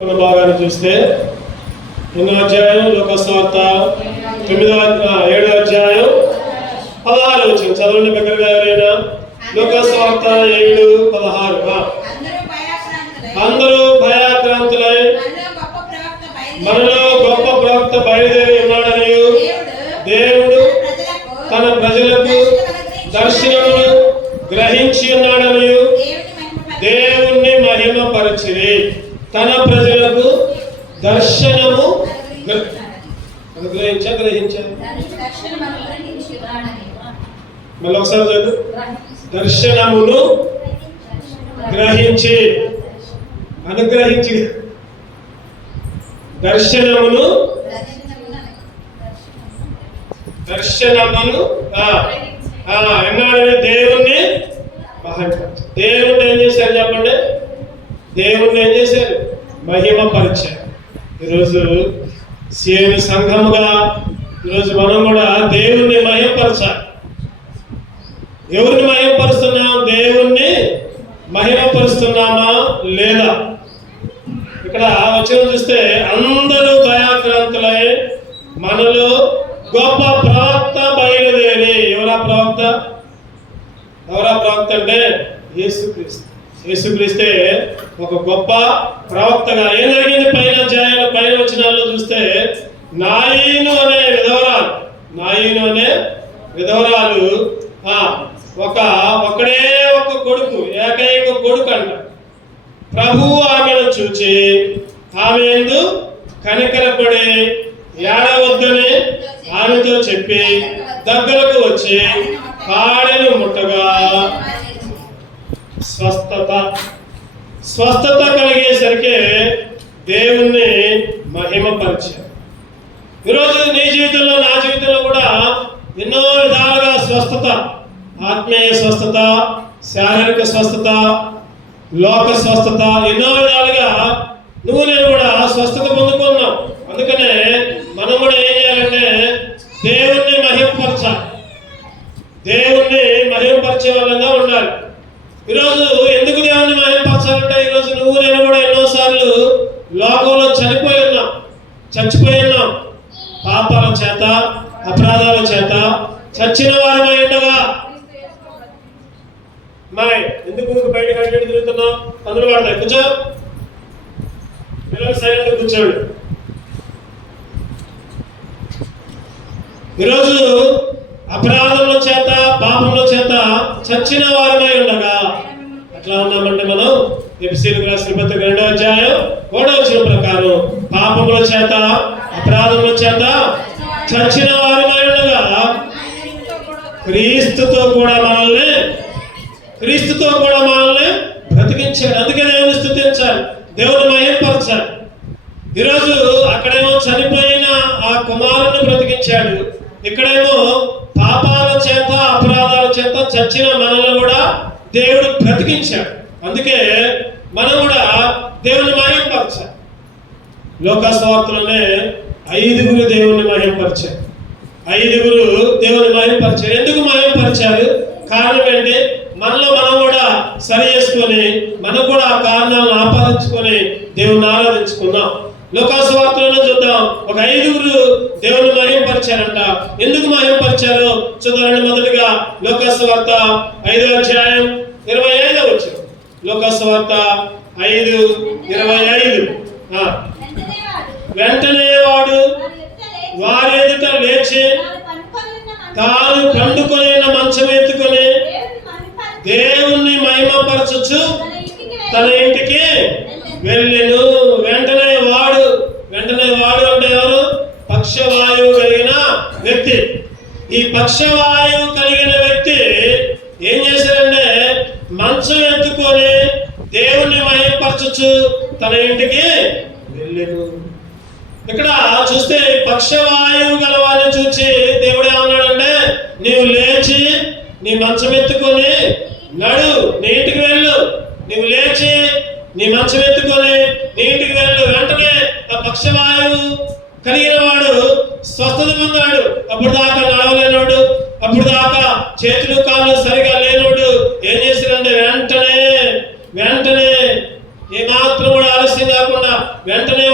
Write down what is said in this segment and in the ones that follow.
భాగాన్ని చూస్తే 8వ అధ్యాయం లోకస్వార్త 7వ అధ్యాయం 16 వచ్చిన చదవండి బిగ్గరగా ఎవరైనా. లోకస్వార్త 7:16. అందరూ భయాక్రాంతులై మనలో గొప్ప ప్రవక్త బయలుదేరి ఉన్నాడని దేవుడు తన ప్రజలకు దర్శనమును గ్రహించి ఉన్నాడని దేవుణ్ణి మహిమపరచిరి. తన ప్రజలకు దర్శనము గ్రహించారు. మళ్ళీ ఒకసారి చదువు. దర్శనమును గ్రహించి అనుగ్రహించి దర్శనమును ఎన్నాడని దేవుణ్ణి దేవుణ్ణి ఏం చేశారు చెప్పండి. దేవుణ్ణి ఏం చేశారు? మహిమపరిచారు. ఈరోజు సేవ సంఘముగా ఈరోజు మనం కూడా దేవుణ్ణి మహిమపరచాలి. ఎవరిని మహిమపరుస్తున్నాం? దేవుణ్ణి మహిమపరుస్తున్నామా లేదా? ఇక్కడ వచ్చిన చూస్తే అందరూ భయాక్రాంతులై మనలో గొప్ప ప్రవక్త బయలుదేరి. ఎవరా ప్రవక్త అంటే యేసుక్రీస్తు. యేసుక్రీస్తే ఒక గొప్ప ప్రవక్తగా. ఏం జరిగింది? పైన వచనాల్లో చూస్తే నాయీను అనే విధవరాలు ఒక్కడే ఒక కొడుకు, ఏకైక కొడుకు అంట. ప్రభువు ఆమెను చూచి ఆమె యందు కనికరపడి ఏడవద్దని ఆమెతో చెప్పి దగ్గరకు వచ్చి కాడెను ముట్టగా స్వస్థత కలిగేసరికి దేవుణ్ణి మహిమపరిచారు. ఈరోజు నీ జీవితంలో నా జీవితంలో కూడా ఎన్నో విధాలుగా స్వస్థత, ఆత్మీయ స్వస్థత, శారీరక స్వస్థత, లోక స్వస్థత, ఎన్నో విధాలుగా నువ్వు నేను కూడా స్వస్థత పొందుకున్నాం. అందుకనే మనం కూడా ఏం చేయాలంటే దేవుణ్ణి మహిమపరచాలి. దేవుణ్ణి మహిమపరిచే వాళ్ళంగా ఉండాలి. ఈరోజు ఎందుకు దేవుణ్ణి మహిమపరచాలంటే ఈరోజు నువ్వు నేను కూడా ఎన్నోసార్లు లోకంలో చచ్చిపోయి ఉన్నాం. పాపాల చేత, అపరాధాల చేత చచ్చిన వారమై ఉండగా ఎందుకు బయటకు అడ్డు తిరుగుతున్నాం? పనులు పడతాయి. కూర్చో, పిల్లలు సైలెంట్ కూర్చోడు. ఈరోజు అపరాధముల చేత, పాపముల చేత చచ్చిన వారమై ఉండగా ఎట్లా ఉన్నామంటే మనం ఎఫెసీయులకు రాసిన పత్రిక 2వ అధ్యాయం 3వ వచనం ప్రకారం పాపముల చేత, అపరాధముల చేత చచ్చిన వారమై ఉండగా క్రీస్తుతో కూడా మనల్ని బ్రతికించాడు. అందుకే దేవుని స్తుతించాలి, దేవుని మహిమపరచాలి. ఈరోజు అక్కడేమో చనిపోయిన ఆ కుమారుని బ్రతికించాడు, ఇక్కడేమో పాపాల చేత, అపరాధాల చేత చచ్చిన మనల్ని కూడా దేవుడు బ్రతికించాడు. అందుకే మనం కూడా దేవుని మహిమపరచాలి. లోకస్వార్తలోనే 5 దేవుని మహిమపరిచారు. 5 దేవుని మహిమపరిచారు. ఎందుకు మహిమపరిచారు? కారణం ఏంటి? మనలో మనం కూడా సరి చేసుకొని మనం కూడా ఆ కారణాలను ఆపాదించుకొని దేవుని ఆరాధించుకున్నాం. లోకస్వార్తలను చూద్దాం. ఒక 5 దేవుని మహిమపరిచారంట. ఎందుకు మహిమపరిచారో చూద్దామండి. మొదటిగా లోకస్వార్త 5వ అధ్యాయం 25వ వచనం. లోకస్వార్త 5:25. వెంటనే వాడు వారి ఎదుట లేచి తాను పండుకొని మంచం ఎత్తుకొని దేవుణ్ణి మహిమపరచుచు తన ఇంటికి వెళ్ళెను. వెంటనే వాడు అంటే ఎవరు? పక్షవాయువు కలిగిన వ్యక్తి. ఈ పక్షవాయువు కలిగిన వ్యక్తి ఏం చేశారంటే మంచం ఎత్తుకొని దేవుణ్ణి మహిమపరచుచు తన ఇంటికి వెళ్ళెను. ఇక్కడ చూస్తే పక్షవాయువు గల వాళ్ళని చూసి దేవుడు ఏమన్నాడంటే, నీవు లేచి నీ మంచం ఎత్తుకొని నడు, నీ ఇంటికి వెళ్ళు. నీవు లేచి నీ మంచం ఎత్తుకొని నీ ఇంటికి వెళ్ళు. వెంటనే ఆ పక్షవాయువు కలిగిన వాడు స్వస్థత పొందాడు. అప్పుడు దాకా నడవలేనోడు, అప్పుడు దాకా చేతులు కాళ్ళు సరిగా లేనోడు ఏం చేశాడంటే వెంటనే ఏమాత్రం కూడా ఆలస్యం కాకుండా వెంటనే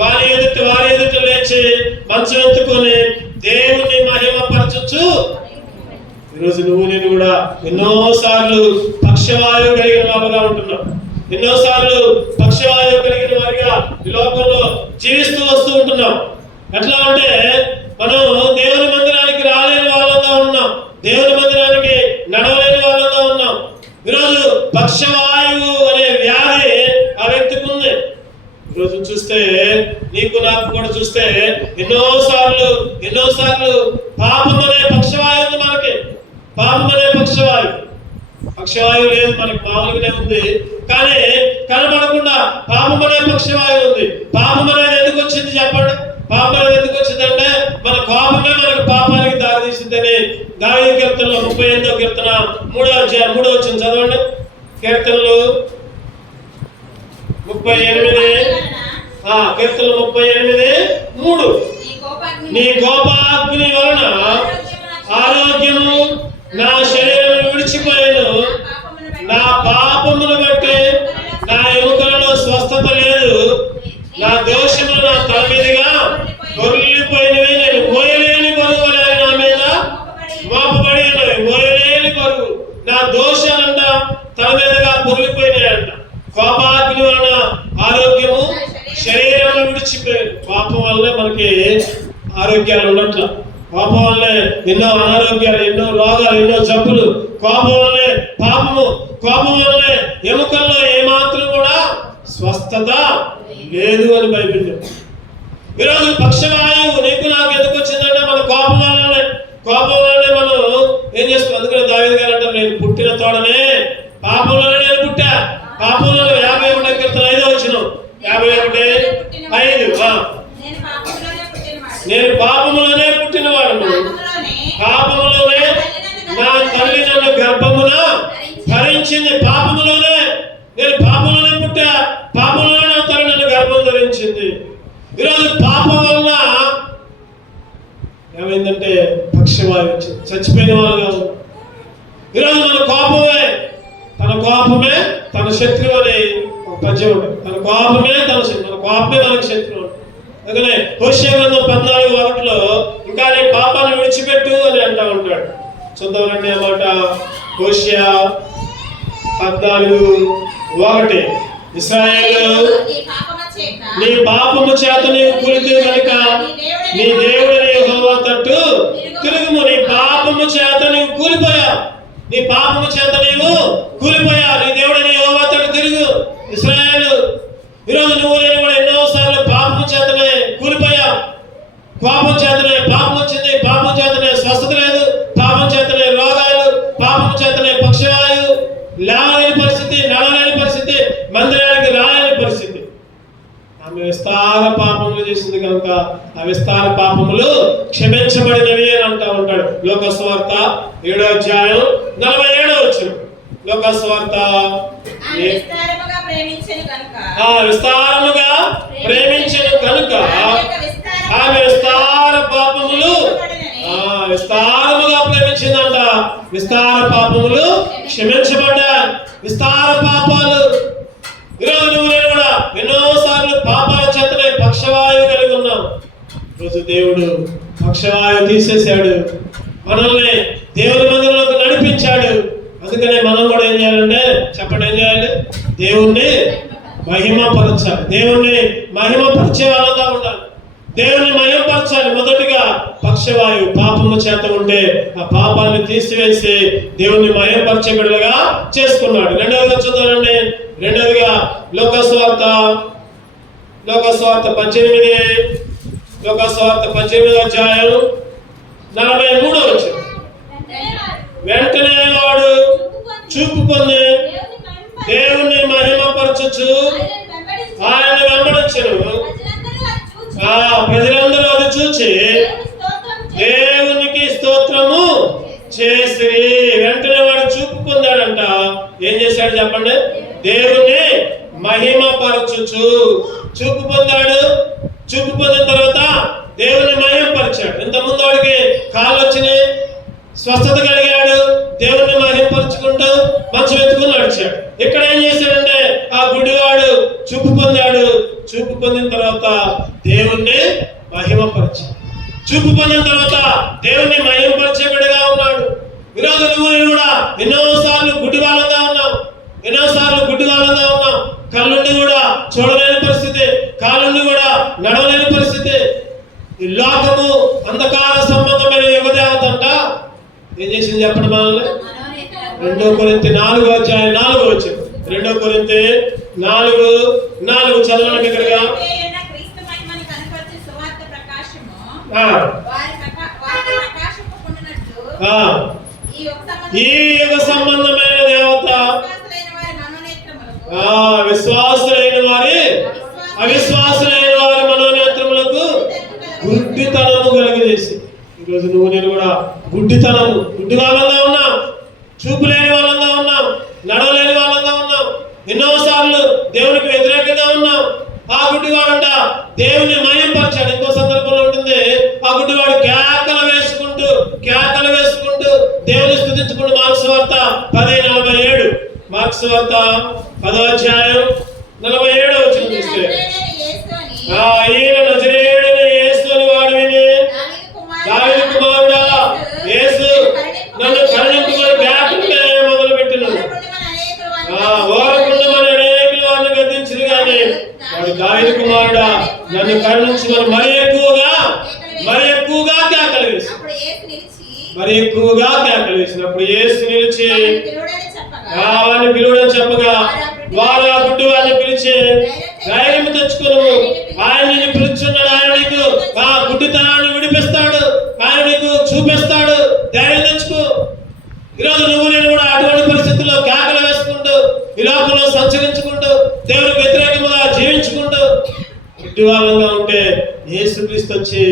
వారి ఎదుట లేచి మంచం ఎత్తుకొని దేవుని మహిమపరచొచ్చు. ఈరోజు నేను కూడా ఎన్నోసార్లు పక్షవాయువు కలిగిన వారుగా ఉంటున్నాం. ఎన్నోసార్లు పక్షవాయువు కలిగిన వారిగా ఈ లోకంలో జీవిస్తూ వస్తూ ఉంటున్నాం. ఎట్లా అంటే మనం దేవుని మందిరానికి రాలేని వాళ్ళంగా ఉన్నాం, దేవుని మందిరానికి నడవలేని వాళ్ళంగా ఉన్నాం. ఈరోజు పక్షవాయువు అనే వ్యాధి ఆ వ్యక్తికి ఉంది. ఈరోజు చూస్తే నీకు నాకు కూడా చూస్తే ఎన్నోసార్లు పాపం అనే పక్షవాయువు ఉంది మనకి. పాపం అనే పక్షవాయువు లేదు మనకి, మామూలుగానే ఉంది. కానీ కనబడకుండా పాపం అనే పక్షవాయువు ఉంది. పాపం అనేది ఎందుకు వచ్చింది చెప్పండి? పాపం అనేది ఎందుకు వచ్చిందంటే మన కోపమే మనకు పాపానికి దారి తీసిందని దావీదు కీర్తనలో 38వ కీర్తన 3వ అధ్యాయం 3వ వచనం చదవండి. కీర్తనలు 38 కీర్తనలు 38:3 నీ కోపాగ్ని వలన ఆరోగ్యము నా శరీరం విడిచిపోయాను, నా పాపమును బట్టి నా ఎముకలలో స్వస్థత లేదు, నా దోషములు నా తల మీదుగా పొర్లిపోయినవి, నేను మోయలేని బరువు అనేది నా మీద మోపబడి ఉన్నవి. మోయలేని బరువు, నా దోషాలంట తల మీదుగా పొర్లిపోయినాయంట. కోపాగ్ని వలన ఆరోగ్యము శరీరం విడిచిపోయాను. పాపం వల్లనే మనకి ఆరోగ్యాలు ఉండట్ల. కోపం వల్లే ఎన్నో అనారోగ్యాలు, ఎన్నో రోగాలు, ఎన్నో జబ్బులు. కోపం వల్లే కోపం వల్లే ఎముకల్లో ఏమాత్రం కూడా స్వస్థత లేదు అని బైబిల్. ఈరోజు పక్షవాయువు నీకు నాకు ఎందుకు వచ్చిందంటే మన కోపం వల్లనే మనం ఏం చేస్తాం. అందుకని దావీదు గారు అంటారు, నేను పుట్టిన తోడనే పాపంలోనే నేను పుట్టా. పాపంలో 51 కీర్తన 5వ వచనం 51:5 నేను పాపములోనే పుట్టినవాడు, పాపములోనే నా తల్లి నన్ను గర్భమున ధరించింది. నేను పాపంలోనే పుట్టా, పాపంలోనే నా తల్లి నన్ను గర్భం ధరించింది. ఈరోజు పాపం వల్ల ఏమైందంటే పక్షవాయువు వచ్చింది, చచ్చిపోయిన వాళ్ళగా ఉంది. ఈరోజు మన కోపమే తన శత్రువు అని ఒక పద్యం ఉంటుంది. మన కోపమే మనకు శత్రువు. అందుకనే హోషేయ గ్రంథం 14:1 ఇంకా నీ పాపాన్ని విడిచిపెట్టు అని అంటా ఉంటాడు. చూద్దామండి ఆ మాట. హోషేయ 14:1 ఇశ్రాయేలు నీ పాపము చేత నీవు కూలితివి కనుక నీ దేవుడైన యెహోవా తట్టు తిరుగుము. నీ పాపము చేత నీవు కూలిపోయావు, నీ దేవుడైన యెహోవా తట్టు తిరుగు. ఇశ్రాయేలు ఈరోజు నువ్వు నేను కూడా ఎన్నోసార్లు పాపము చేతనే కూలిపోయావు. పాపం చేతనే పాపం వచ్చింది, పాపం చేతనే స్వస్థత లేదు, పాపం చేతనే రోగాలు, పాపం చేతనే పక్షవాయువు, లేవలేని పరిస్థితి, నడవలేని పరిస్థితి, మందిరానికి రాలేని పరిస్థితి. ఆమె విస్తార పాపములు చేసింది కనుక ఆ విస్తార పాపములు క్షమించబడినవి అని అంటా ఉంటాడు. లోక సువార్త 7వ అధ్యాయం 47వ వచనం. లోక సువార్త విస్తారముగా ప్రేమించెను కనుక ఆమె విస్తార పాపములు విస్తారముగా ప్రేమించిందంట. విస్తార పాపములు క్షమించబడ్డా. విస్తార పాపాలు ఈరోజు నువ్వు నేను కూడా ఎన్నోసార్లు పాపాల చేతనే పక్షవాయువు కలిగి ఉన్నాం. ఈరోజు దేవుడు పక్షవాయువు తీసేశాడు, మనల్ని దేవుని మందిరంలోకి నడిపించాడు. అందుకనే మనం కూడా ఏం చేయాలంటే చెప్పండి, ఏం చేయాలి? దేవుణ్ణి మహిమపరచాలి. దేవుణ్ణి మహిమపరిచే వాళ్ళగా ఉండాలి. దేవుని మహిమపరచాలి. మొదటిగా పక్షవాయువు పాపము చేత ఉంటే ఆ పాపాన్ని తీసివేసి దేవుణ్ణి మహిమపరిచే బిడ్డలుగా చేసుకున్నాడు. రెండవదిగా చూద్దామండి. రెండవదిగా లోకస్వార్త 18వ అధ్యాయం 43వ వచనం. వెంటనే వాడు చూపు పొంది దేవుణ్ణి మహిమపరచుచు ఆయన వెంబడించెను. ప్రజలందరూ అది చూచి దేవునికి స్తోత్రము చేసి వెంటనే వాడు చూపు పొందాడంట. ఏం చేశాడు చెప్పండి? దేవుణ్ణి మహిమపరచుచు చూపు పొందాడు. చూపు పొందిన తర్వాత దేవుని మహిమపరిచాడు. ఇంతకుముందు వాడికి కాళ్ళు వచ్చినాయి, స్వస్థత కలిగాడు, దేవుణ్ణి మహిమపరుచుకుంటూ మంచం ఎత్తుకుని నడిచాడు. ఇక్కడ ఏం చేశాడంటే ఆ గుడ్డివాడు చూపు పొందాడు. చూపు పొందిన తర్వాత దేవుణ్ణి మహిమపరిచాడు. చూపు పొందిన తర్వాత దేవుణ్ణి మహిమపరిచేవాడిగా ఉన్నాడు. ఈరోజు నువ్వు కూడా ఎన్నోసార్లు గుడ్డివాళ్ళంగా ఉన్నావు, కళ్ళుండి కూడా చూడలేని పరిస్థితి, కాళ్ళుండి కూడా నడవలేని పరిస్థితి. ఈ లోకము అంధకార సంబంధమైన యుగదేవత అంట ఏం చేసింది చెప్పండి మనల్ని? 2 కొరింథీ 4:4 2 కొరింథీ 4:4 చదవండి దగ్గరగా. ఈ యుగ సంబంధమైన దేవత విశ్వాసులైన వారి అవిశ్వాసులైన వారి మనోనేత్రములకు గుడ్డితనము కలుగజేసి. ఈరోజు నువ్వు నేను కూడా గుడ్డి వాళ్ళంగా ఉన్నాం, చూపు లేని వాళ్ళంగా ఉన్నాం, నడవలేని వాళ్ళంగా ఉన్నాం, ఎన్నోసార్లు దేవునికి వ్యతిరేకంగా ఉన్నాం. ఆ గుడ్డివాడంట దేవుని మహిమపరిచాడు. ఇంకో సందర్భంలో ఉంటుంది, ఆ గుడ్డివాడు కేకలు వేసుకుంటూ దేవుని స్తుతించుకుంటూ మార్క్స్ వార్త 10:47 మార్క్స్ వార్త 10:47 చూస్తే ఈయన నజరేయుడైన యేసు అని వాడు విని, దావీదు కుమారుడా యేసు నన్ను కరుణింపుమని కేకలే మొదలుపెట్టినాడు. ఓరకుండమని అనేకులు వారిని గద్దించిరు గాని వాడు దావీదు కుమారుడా నన్ను కరుణించుమని మరి ఎక్కువగా కేకలు వేసినప్పుడు యేసు నిలిచి వారిని పిలువడని చెప్పగా వారు ఆ గుడ్డి వారిని పిలిచి, ధైర్యం తెచ్చుకును, ఆయన నిన్ను పిలుచున్నాడు, ఆయన నీకు ఆ గుడ్డితనాన్ని విడిపిస్తాడు, ఆయన నీకు చూపిస్తాడు, ధైర్యం తెచ్చుకో. ఈరోజు నువ్వు నేను కూడా అటువంటి పరిస్థితుల్లో కేకలు వేసుకుంటూ, ఈ లోకంలో సంచరించుకుంటూ, దేవునికి వ్యతిరేకంగా జీవించుకుంటూ గుడ్డి వాళ్ళంగా ఉంటే యేసుక్రీస్తు వచ్చి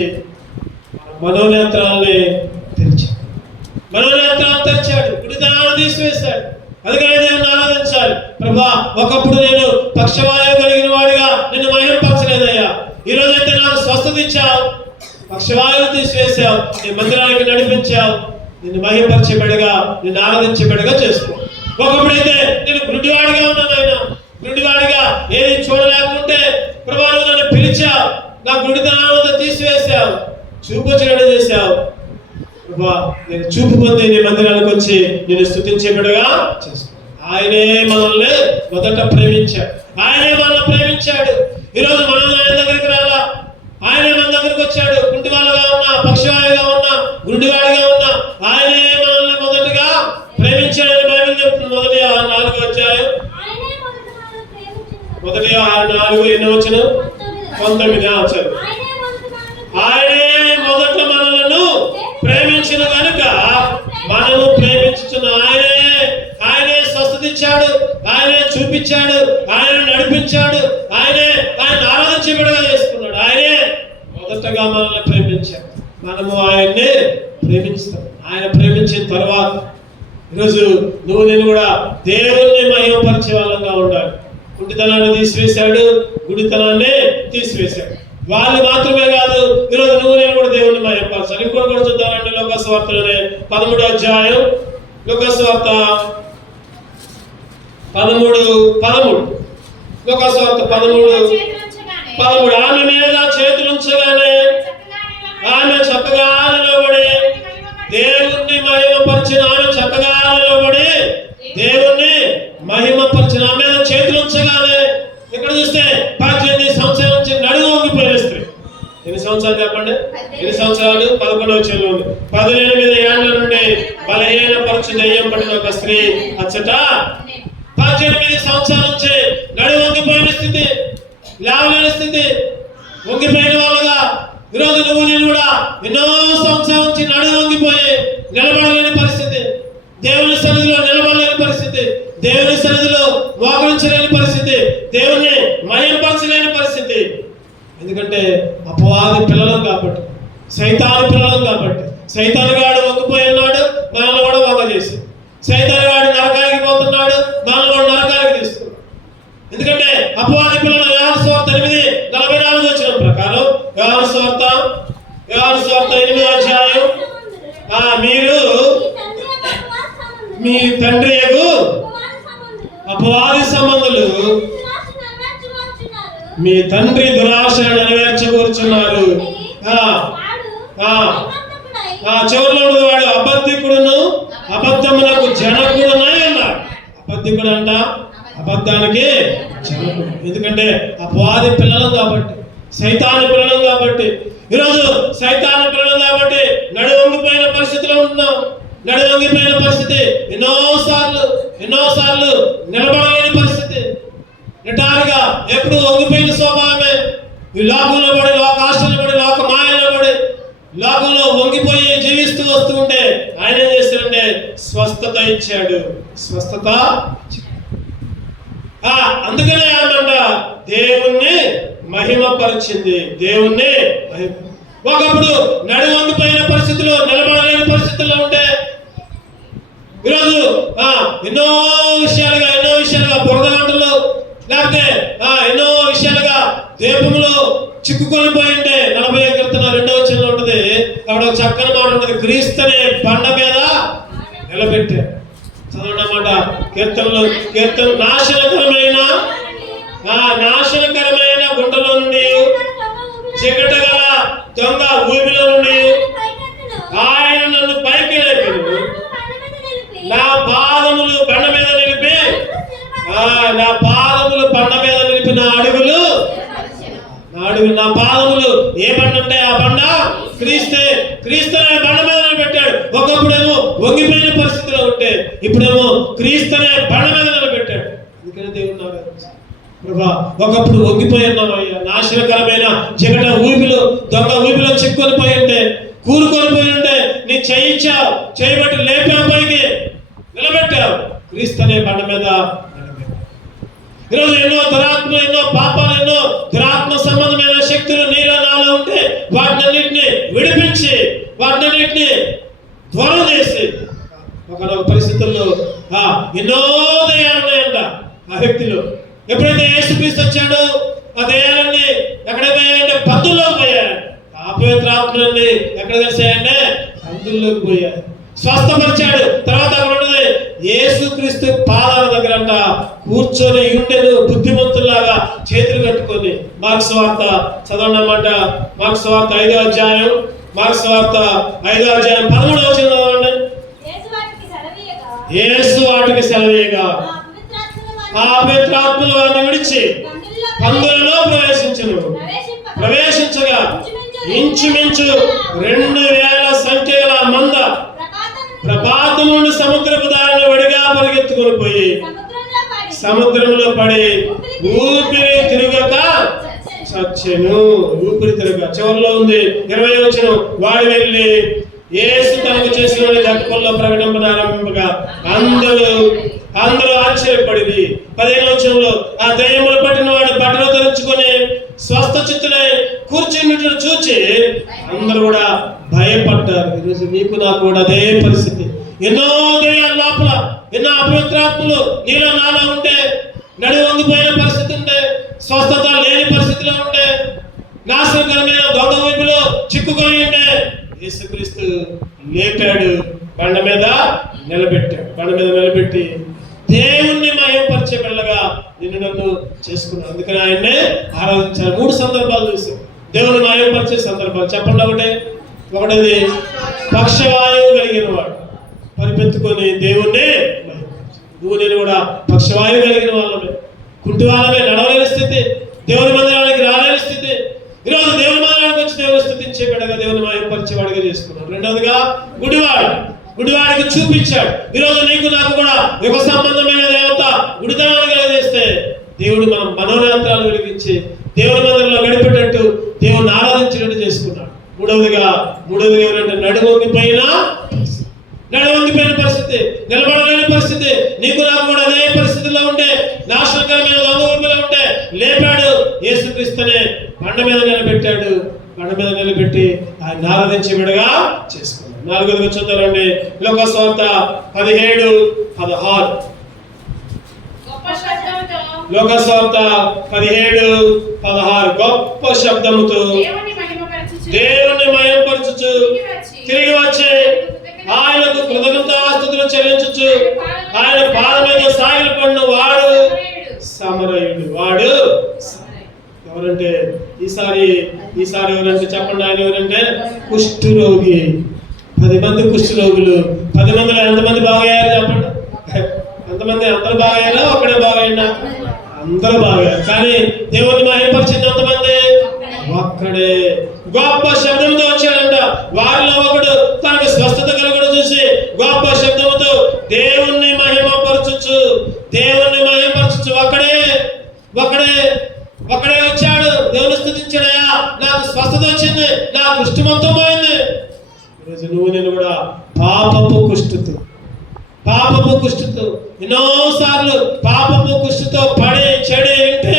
మనోనేత్రాలని తెరిచాడు, గుడ్డితనాన్ని తీసివేశాడు. అందుకనే దేవుని ఆరాధించాలి. ప్రభా, ఒకప్పుడు నేను పక్షవాయువు కలిగిన వాడిగా నిన్ను మహిమపరచలేదయ్యా, ఈ రోజైతే నాకు స్వస్థత ఇచ్చావు, పక్షవాయువు తీసివేశావు, నీ మందిరానికి నడిపించావు, నిన్ను మహిమపరిచేబడిగా, నిన్ను ఆరాధించేబడిగా చేసుకో. ఒకప్పుడైతే నేను గుడ్డివాడిగా ఉన్నాను, ఆయన గుడ్డివాడిగా ఏది చూడలేకుంటే ప్రభా నువ్వు నన్ను పిలిచావు, నా గుడ్డితనాన్ని తీసివేశావు, చూపుచేయడం చేశావు. నేను చూపు పొంది నీ మందిరానికి వచ్చి నేను స్తుతించేబడిగా చేసుకో. ఆయనే మనల్ని మొదట ప్రేమించాడు, ఈరోజు మనల్ని ఆయన దగ్గరికి రాలా, ఆయనే మన దగ్గరికి వచ్చాడు. కుంటి వాళ్ళగా ఉన్నా, పక్షవాయుగా ఉన్నా, గుడ్డివాడిగా ఉన్నా ఆయనే మనల్ని మొదటగా ప్రేమించాడని బైబిల్ చెప్తుంది. మొదటి 4 అధ్యాయం 4:19 ఆయనే మొదట మనలను ప్రేమించిన కనుక మనము ప్రేమించుతున్న ఆయనే స్వస్థత ఇచ్చాడు, ఆయనే చూపించాడు, ఆయన నడిపించాడు, ఆయన ఆరాధించబడిగా చేసుకున్నాడు. ఆయనే మొదటగా మనల్ని ప్రేమించాడు, మనము ఆయన్నే ప్రేమిస్తాం. ఆయన ప్రేమించిన తర్వాత ఈరోజు నువ్వు నేను కూడా దేవుణ్ణి మహిమపరిచే వాళ్ళంగా ఉండాలి. గుడ్డితనాన్ని తీసివేశాడు, గుడితనాన్ని తీసివేశాడు. వాళ్ళు మాత్రమే కాదు, ఈరోజు నువ్వు నేను కూడా దేవుణ్ణి మహిమపరచాలి. ఇంకోటి కూడా చూద్దామంటే లోకాసువార్తలోనే 13వ అధ్యాయం, లోకాసువార్త 13 లోకాసువార్త 13 ఆమె మీద చేతులుంచగానే ఆమె చక్కగా నిలబడి దేవుణ్ణి మహిమపరిచిన దేవుణ్ణి మహిమపరిచిన ఆమె మీద చేతులుంచగానే ఇక్కడ చూస్తే 18 సంవత్సరాల నుంచి నడుము వంగిపోయిన స్త్రీ. ఎన్ని సంవత్సరాలు చెప్పండి? 11వ వచనంలో ఉంది. 18 ఏళ్ల నుండి బలహీన పరచు దయ్యం పడిన ఒక స్త్రీ అచ్చట 18 సంవత్సరాల నుంచి నడుము వంగిపోయిన స్థితి, లేవలేని స్థితి, వంగిపోయిన వాళ్ళగా ఈరోజు నువ్వు నేను కూడా ఎన్నో సంవత్సరాల నుంచి నడుము వంగిపోయి నిలబడలేని పరిస్థితి, దేవుని సన్నిధిలో నిలబడలేని పరిస్థితి, దేవుని సన్నిధిలో మోకరించలేని పరిస్థితి, దేవుణ్ణి మహిమపరచలేని పరిస్థితి. ఎందుకంటే అపవాది పిల్లలం కాబట్టి, సైతాను పిల్లలం కాబట్టి. సైతానుగాడు వంగిపోయి ఉన్నాడు, మనల్ని కూడా వంగ చేసి. సైతానుగాడు నరకానికి పోతున్నాడు, మనల్ని కూడా నరకానికి తీస్తున్నాడు. ఎందుకంటే అపవాది పిల్లలు యోహాను సువార్త 8:44 ప్రకారం, యోహాను సువార్త 8వ అధ్యాయం, మీరు మీ తండ్రి అపవాది సంబంధులు మీ తండ్రి దురాశ నెరవేర్చకూర్చున్నారు. చివరిలో వాడు అబద్ధికుడును అబద్ధమునకు జనకుడునై ఉన్నాడు. అబద్ధికుడు అంట అబద్ధానికి జనకుడు. ఎందుకంటే అపవాది పిల్లలం కాబట్టి, సైతాను పిల్లలం కాబట్టి, ఈరోజు సైతాను పిల్లలం కాబట్టి నడువంగిపోయిన పరిస్థితిలో ఉంటున్నాం. నడువంగిపోయిన పరిస్థితి, ఎన్నోసార్లు నిలబడలేని పరిస్థితి, నిటారుగా ఎప్పుడు వంగిపోయిన స్వభావమే. ఈ లోకంలో పడి, లోకాశలో పడి, లోక మాయలో పడి, లోకంలో వంగిపోయి జీవిస్తూ వస్తూ ఉంటే ఆయన ఏం చేస్తాడంటే స్వస్థత ఇచ్చాడు. స్వస్థత అందుకనే ఏమంట దేవుణ్ణి మహిమపరిచింది. దేవుణ్ణి ఒకప్పుడు నడువంగిపోయిన పరిస్థితుల్లో, నిలబడలేని పరిస్థితుల్లో ఉంటే ఈరోజు ఎన్నో విషయాలుగా బురద గంటలు, లేకపోతే ఎన్నో విషయాలుగా దీపంలో చిక్కుకొని పోయి ఉంటే 40వ కీర్తన 2వ వచనంలో ఉంటుంది. అక్కడ ఒక చక్కని మాట ఉంటుంది, క్రీస్తునే బండ మీద నిలబెట్టారు. చదవండి అన్నమాట. కీర్తన నాశనకరమైన గుంటలో నుండి, చికట గల దొంగ ఊబిలో నుండి ఆయన నన్ను పైకి లేపాడు. నా పాదములు బండ మీద నిలిపి నా అడుగులు నా పాదములు ఏ బండ అంటే ఆ బండ క్రీస్తునే బండ మీద నిలబెట్టాడు. ఒకప్పుడేమో వంగిపోయిన పరిస్థితిలో ఉంటే ఇప్పుడేమో క్రీస్తునే బండ మీద నిలబెట్టాడు. అందుకనే దేవుడు ప్రభా ఒకప్పుడు వంగిపోయి ఉన్నామయ్యా, నాశనకరమైన జగట ఊపిలో, దొంగ ఊపిలో చిక్కుకొని పోయి ఉంటే, కూరుకొని పోయి ఉంటే నీ చేయించావు, చేయబట్టి లేపావు, పైకి నిలబెట్టావు. క్రీస్తునే బండ మీద నిలబెట్టావు. ఈరోజు ఎన్నో దురాత్మలు, ఎన్నో పాపాలు, ఎన్నో దురాత్మ సంబంధమైన శక్తులు నీలో నాలో ఉంటే వాటినన్నింటినీ విడిపించి, వాటినన్నింటినీ దూరం చేసి, ఒకనొక పరిస్థితుల్లో ఎన్నో దయ్యాలు ఉన్నాయంట ఆ వ్యక్తిలో. ఎప్పుడైతే యేసుక్రీస్తు వచ్చాడో ఆ దయ్యాలన్నీ ఎక్కడ పోయాయంటే పందుల్లోకి పోయాయి. అపవిత్ర ఆత్మలన్నీ ఎక్కడ తెలిసాయంటే పందుల్లోకి పోయాయి. స్వస్థపరిచాడు. తర్వాత అక్కడ ఉన్నది యేసుక్రీస్తు పాదాల దగ్గర అంట కూర్చొని ఉండెను బుద్ధిమంతుల్లాగా చేతులు కట్టుకొని. మార్క్స్ వార్త చదవండి అన్నమాట. మార్క్స్ వార్త 5వ అధ్యాయం, మార్క్స్ వార్త 5వ అధ్యాయం 13వ వచనం చదవండి. యేసు వాటికి సెలవీయగా ఆ పవిత్రాత్మలు వారిని విడిచి పందులలో ప్రవేశించగా ఇంచుమించు 2000 సంఖ్య గల మంద ప్రపాతం నుండి సముద్రపు దారిని వడిగా పరిగెత్తుకొని పోయి సముద్రంలో పడి ఊపిరి తిరగక చచ్చెను. ఊపిరి తిరగ. చివరిలో ఉంది 20వ వచనం. వాడు వెళ్ళి యేసు తనకు చేసిన దక్కల్లో ప్రకటింపగా అందరూ ఆశ్చర్యపడింది. 15వ వచనంలో ఆ దయ్యములు పట్టిన వాడు బట్టలు ధరించుకొని స్వస్థ చిత్తులై కూర్చున్నట్లు చూచి అందరూ కూడా భయపడ్డారు. ఈరోజు నీకు నాకు కూడా అదే పరిస్థితి. ఎన్నో దయ్యాల లోపల, ఎన్నో అపవిత్రాత్మలు నీలో నాలో ఉంటే, నడు వంగిపోయిన పరిస్థితి ఉంటే, స్వస్థత లేని పరిస్థితిలో ఉంటే, నాశనకరమైన దొంగ వైపులో చిక్కుకొని ఉంటే యేసుక్రీస్తు లేపాడు, బండ మీద నిలబెట్టాడు. బండ మీద నిలబెట్టి దేవుణ్ణి మహిమపరిచే పిల్లగా నిన్ను నన్ను చేసుకున్నాడు. అందుకని ఆయన్నే ఆరాధించాలి. 3 సందర్భాలు చూసాం దేవుని మహిమపరిచే సందర్భాలు. చెప్పండి. ఒకటిది పక్షవాయువు కలిగిన వాడు పరిపెత్తుకొని దేవుణ్ణి మహిమపరిచాడు. నువ్వు నేను కూడా పక్షవాయువు కలిగిన వాళ్ళమే, కుంటి వాళ్ళమే, నడవలేని స్థితి, దేవుని మందిరానికి రాలేని స్థితి. ఈరోజు దేవుని మందిరానికి వచ్చి దేవుని స్థుతించే బిడ్డగా దేవుని మహిమపరిచేవాడిగా చేసుకున్నాడు. రెండవదిగా గుడివాడికి చూపించాడు. ఈరోజు నీకు నాకు కూడా యుగ సంబంధమైన దేవత గుడితనాన్ని కలిగజేస్తే దేవుడు మనం మనోనేత్రాలు వెలిగించి దేవుని మందిరంలో గడిపేటట్టు దేవుని ఆరాధించినట్టు చేసుకున్నాడు. మూడవదిగా ఎవరంటే నడువంగిపోయిన పరిస్థితి, నిలబడలేని పరిస్థితి, నీకు నాకు కూడా అదే పరిస్థితిలో ఉంటే, నాశనకరమైన దొంగ ఉంటే లేపాడు. యేసుక్రీస్తునే బండ మీద నిలబెట్టాడు. బండ మీద నిలబెట్టి ఆయన ఆరాధించే విడగా చేసుకున్నాడు. 4వదిగా చూద్దామండి. లూకాసు వార్త 17:16. లూకాసు వార్త 17:16. గొప్ప శబ్దముతో దేవుని మహిమపరచుచు తిరిగి వచ్చి ఆయనకు కృతజ్ఞతాస్తుతులు చెల్లించుచు ఆయన పాదం మీద సాగిలపడిన వాడు సమరయుడు. ఈసారి ఎవరంటే చెప్పండి, ఆయన ఎవరంటే కుష్ఠరోగి. 10 మంది కుష్ఠరోగులు, 10 మందిలో ఎంతమంది బాగయ్యారు చెప్పండి? ఎంతమంది? అందరూ బాగయ్యారా? ఒక్కడే బాగైనా? అందరూ బాగయ్యారు. కానీ దేవుని మహిమపరిచింది ఎంతమంది? ఒక్కడే. గొప్ప శబ్దంతో వచ్చాడంట. వారిలో ఒకడు తనకు స్వస్థత కలగడం చూసి గొప్ప శబ్దంతో దేవుణ్ణి మహిమపరచుచు ఒక్కడే వచ్చాడు. దేవుని స్తుతించాడయా, నాకు స్వస్థత వచ్చింది, నా కుష్టి మొత్తం పోయింది. ఈరోజు నువ్వు నేను కూడా పాపపు కుష్టితో ఎన్నోసార్లు పాపపు కుష్టితో పడి చెడి ఉంటే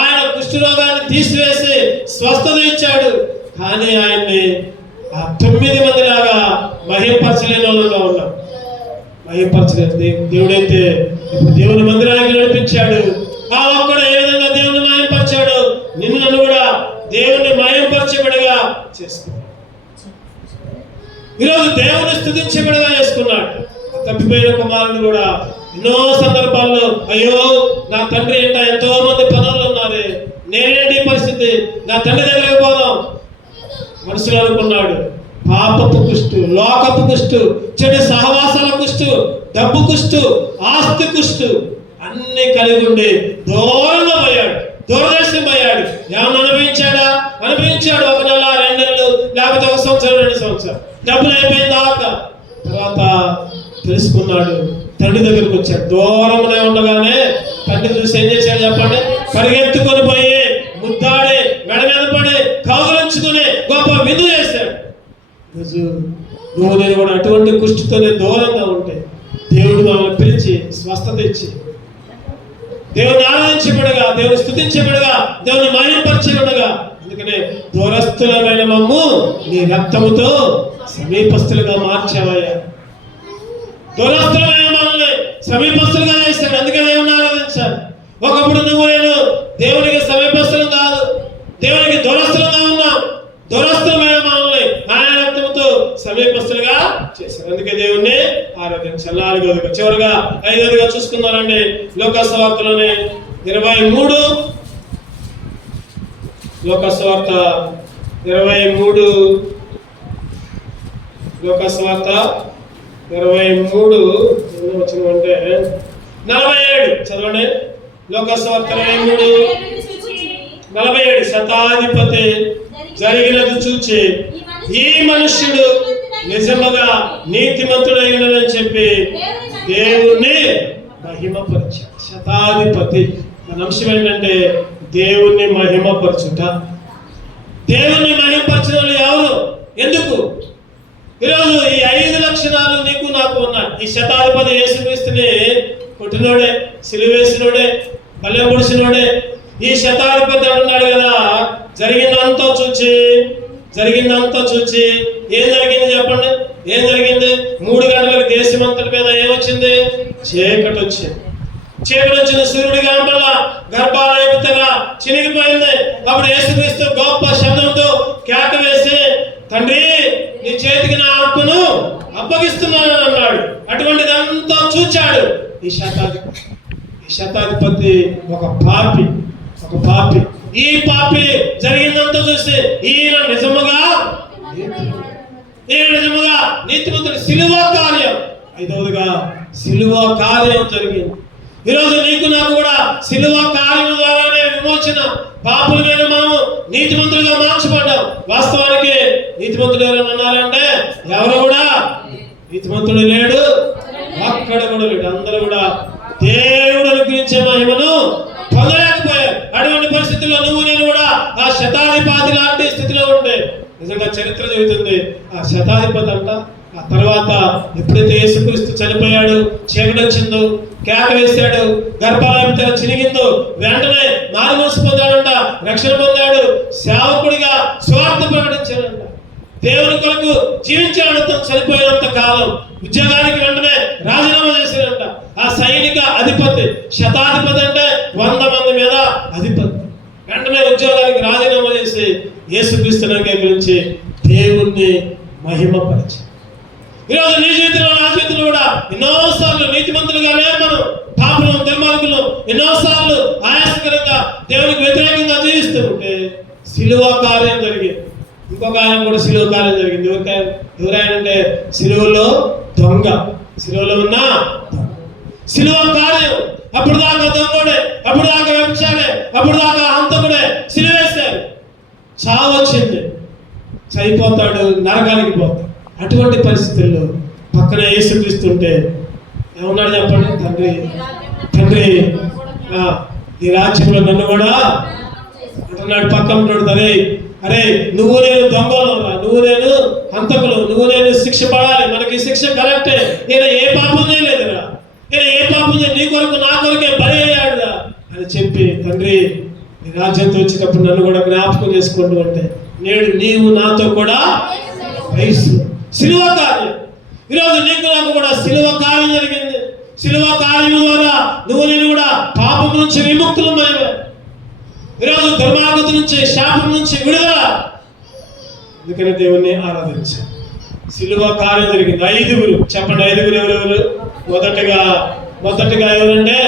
ఆయన కుష్ఠరోగాన్ని తీసివేసి స్వస్థత ఇచ్చాడు. కానీ ఆయన్ని ఆ 9 మంది లాగా మహిమపరచలేని వాళ్ళగా ఉన్నాం. మహిమపరచలేదు. దేవుడైతే ఇప్పుడు దేవుని మందిరానికి నడిపించాడు. ఆ ఒక్కడు ఏ విధంగా దేవుని మహిమపరిచాడు, నిన్ను కూడా దేవుని మహిమపరచబడిగా చేసుకున్నాడు. ఈరోజు దేవుని స్తుతించబడిగా చేసుకున్నాడు. తప్పిపోయిన కుమారుడు కూడా ఎన్నో సందర్భాల్లో అయ్యో నా తండ్రి ఏంట, ఎంతో మంది పనులు ఉన్నారు, నేనేంటి పరిస్థితి, నా తండ్రి దగ్గరికి పోదాం మనసులో అనుకున్నాడు. పాపపు కుష్టు, లోకపు కుష్టు, చెడు సహవాసాల కుష్టు, డబ్బు కుష్టు, ఆస్తి కుష్టు అన్ని కలిగి ఉండి దూరంగా పోయాడు, దూరదేశం పోయాడు. ఏమన్నా అనుభవించాడు. 1 నెల, 2 నెలలు, లేకపోతే 1 సంవత్సరం, 2 సంవత్సరాలు డబ్బులు అయిపోయిన తర్వాత తెలుసుకున్నాడు. తండ్రి దగ్గరికి వచ్చాడు. దూరంలో ఉండగానే తండ్రి చూసి ఏం చేశాడు చెప్పండి? పరిగెత్తుకొని పోయి ముద్దాడి మెడ మీద పడి కౌగిలించుకుని గొప్ప విందు చేశాడు. రోజు నువ్వు నేను కూడా అటువంటి కుష్టితోనే దూరంగా ఉంటే దేవుడు మనల్ని పిలిచి స్వస్థత ఇచ్చి దేవుని ఆరాధించబడగా, దేవుని స్తుతించబడగా, దేవుని మహిమపరచబడగా. అందుకనే దూరస్థులమైన మమ్ము నీ రక్తముతో సమీపస్తులుగా మార్చావయ్యా. దూరస్థులమైన మనల్ని సమీపస్తులుగా చేశాడు. అందుకే దేవుని ఆరాధించాలి. ఒకప్పుడు నువ్వు నేను దేవునికి సమీపస్తులు కాదు, దేవునికి దూరస్థులుగా ఉన్నాం. దూరస్థులమైన మనల్ని ఆయన రక్తముతో సమీపస్తులుగా చేశారు. అందుకే దేవుణ్ణి ఆరాధించాలి. 4వదిగా చివరిగా 5వదిగా చూసుకున్నారండి. లోకసువార్తలోనే 23, లోకసువార్త 23, లోకసువార్త 23 వచ్చిన అంటే 47 చదవండి. లోకసువార్త 23:47 శతాధిపతి జరిగినది చూచి ఈ మనుష్యుడు నిజముగా నీతిమంతుడైనని చెప్పి దేవుణ్ణి మహిమపరచాడు. శతాధిపతి మన అంశం ఏంటంటే దేవుణ్ణి మహిమపరచుట. దేవుణ్ణి మహిమపరచిన వాళ్ళు ఎవరు? ఎందుకు? ఈరోజు ఈ 5 లక్షణాలు నీకు నాకు ఉన్నాయి. ఈ శతాధిపతి యేసుక్రీస్తుని కొట్టినోడే, సిలువేసినోడే, బల్లెం పొడిచినోడే. ఈ శతాధిపతి అంటున్నాడు కదా, జరిగిందంతా చూచి ఏం జరిగింది చెప్పండి? ఏం జరిగింది? 3 గంటలకు దేశమంతటి మీద ఏమొచ్చింది? చీకటి వచ్చింది. సూర్యుడి గంటల గర్భాలయపు తెర చినిగిపోయింది. అప్పుడు యేసుక్రీస్తు గొప్ప శబ్దంతో కేక వేసి, తండ్రి నీ చేతికి నా ఆత్మను అప్పగిస్తున్నాను అన్నాడు. అటువంటిదంతా చూచాడు ఈ శతాధిపతి. ఒక పాపి. ఈ పాపి జరిగిందంతా చూసి ఈయన నిజముగా నీతిమంతుడు. సిలువ కార్యం. 5వదిగా సిలువ కార్యం జరిగింది. ఈరోజు నీకు నాకు కూడా సిలువ కార్యం ద్వారానే విమోచన. పాపుల మీద మనం నీతిమంతులుగా మార్చబడ్డాం. వాస్తవానికి నీతిమంతుడు ఎవరైనా ఉన్నారంటే ఎవరు కూడా నీతిమంతుడు లేడు, ఒక్కడ కూడా లేడు. అందరూ కూడా దేవుడు అనుగ్రహించే మహిమను పొందలేకపోయారు. అటువంటి పరిస్థితుల్లో నువ్వు నేను కూడా ఆ శతాధిపతి లాంటి స్థితిలో ఉంటే నిజంగా చరిత్ర చెబుతుంది. ఆ శతాధిపతి అంట ఆ తర్వాత ఎప్పుడైతే యేసుక్రీస్తు చనిపోయాడు, చీకటి వచ్చిందో, కేక వేశాడు, గర్భాలయం తెర చినిగిందో, వెంటనే మారుమనసు పొందాడంట, రక్షణ పొందాడు, సేవకుడిగా స్వార్థ ప్రకటించాడంట. దేవుని కొరకు జీవించాడు. తను చనిపోయినంత కాలం ఉద్యోగానికి వెంటనే రాజీనామా చేశాడంట. ఆ సైనిక అధిపతి, శతాధిపతి అంటే 100 మంది మీద అధిపతి, వెంటనే ఉద్యోగానికి రాజీనామా చేసి యేసుక్రీస్తుని అంగీకరించి దేవుణ్ణి మహిమపరిచి. ఈరోజు నీ జీవితంలో నా జీవితంలో కూడా ఎన్నోసార్లు నీతిమంతులుగానే మనం పాపులం, దుర్మార్గులం, ఎన్నోసార్లు ఆయాసకరంగా దేవునికి వ్యతిరేకంగా జీవిస్తూ ఉంటే సిలువ కార్యం జరిగింది. ఇంకొక ఆయన కూడా సిలువ కార్యం జరిగింది. ఎవరైనా అంటే సిలువలో దొంగ, సిలువలో ఉన్న సిలువ కార్యం. అప్పుడు దాకా దొంగడే, అప్పుడు దాకా వ్యభిచారే, అప్పుడు దాకా హంతకుడే సిలువేశారు. చావు వచ్చింది, చనిపోతాడు, నరకానికి పోతాడు. అటువంటి పరిస్థితుల్లో పక్కన యేసుక్రీస్తుంటే ఏమన్నాడు చెప్పండి? తండ్రి ఈ రాజ్యంలో నన్ను కూడా అంటున్నాడు. పక్కన అరే నువ్వు నేను దొంగలురా, నువ్వు నేను హంతకులు, నువ్వు నేను శిక్ష పడాలి, మనకి శిక్ష కరెక్టే. ఈయన ఏ పాపం చేయలేదురా, ఈయన ఏ పాపం చేయ, నీ కొరకు నా కొరకే బలి అయ్యాడురా అని చెప్పి, తండ్రి నీ రాజ్యంతో వచ్చినప్పుడు నన్ను కూడా జ్ఞాపకం చేసుకుంటూ అంటే నేడు నీవు నాతో కూడా వయసు సిలువ కార్యం. ఈరోజు నీకు నాకు కూడా సిలువ కార్యం జరిగింది. సిలువ కార్యం ద్వారా నువ్వు నేను కూడా పాపం నుంచి విముక్తులమైన, ఈరోజు దుర్మార్గత నుంచి, శాపం నుంచి విడుదల. అందుకని దేవుణ్ణి ఆరాధించాలి. సిలువ కార్యం జరిగింది. 5 చెప్పండి. 5 ఎవరెవరు? మొదటిగా ఎవరంటే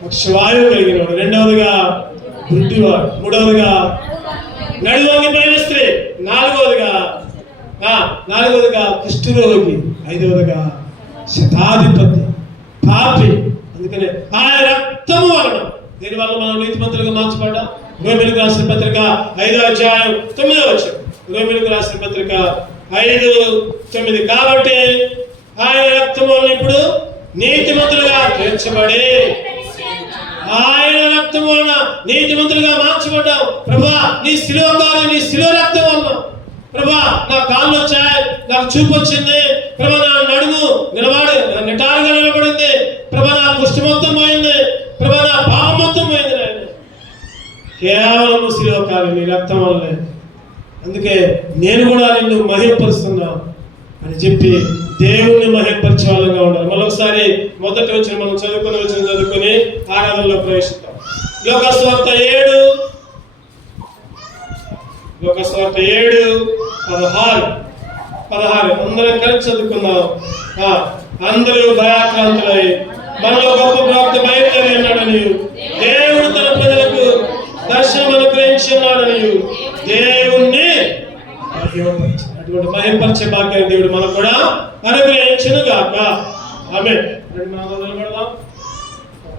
పక్షవాయువు కలిగిన వాడు, రెండవదిగా గుడ్డివాడు, మూడవదిగా నడువంగిపోయిన స్త్రీ, నాలుగవదిగా కుష్ఠరోగి, 5వదిగా శతాధిపతి పాపి. అందుకనే ఆయన రక్తము వలన దీనివల్ల మనం నీతిమంతులుగా మార్చబడ్డాం. రోమీయులకు రాసిన పత్రిక 5వ అధ్యాయం 9వ వచనం. రోమీయులకు రాసిన పత్రిక 5:9. కాబట్టి ఆయన రక్తము వలన ఇప్పుడు నీతిమంతులుగా తీర్చబడి, ఆయన రక్తము వలన నీతిమంతులుగా మార్చబడ్డాం. ప్రభా నీ శిలువ కార్యం, నీ శిలువ రక్తం వలన. ప్రభా నా కాళ్ళు వచ్చాయి, నాకు చూపు వచ్చింది. ప్రభా నా నడుము నిటారుగా నిలబడింది. ప్రభా నా కుష్టి మొత్తం పోయింది. ప్రభా నా పాపం మొత్తం పోయింది. నాయన కేవలం శిలువ కార్యం, నీ రక్తం వల్లే. అందుకే నేను కూడా నిన్ను మహిమపరుస్తున్నా అని చెప్పి దేవుణ్ణి మహిమపరిచే వాళ్ళంగా ఉండాలి. మరొకసారి మొదటి వచ్చిన మనం చదువుకుని ఆరాధనలో ప్రవేశిస్తాం. లోకస్వార్త 7:16 అందరం కలిసి చదువుకుందాం. అందరూ భయాక్రాంతులై మనలో గొప్ప ప్రవక్త బయలుదేరి ఉన్నాడని, దేవుడు తన ప్రజలకు దర్శనం అనుగ్రహించి ఉన్నాడని దేవుణ్ణి అటువంటి మహిమపరిచే భాగ్యాన్ని దేవుడు మనకు కూడా అనుగ్రహించును గాక. ఆమేన్.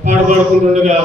పాడుకుంటుండగా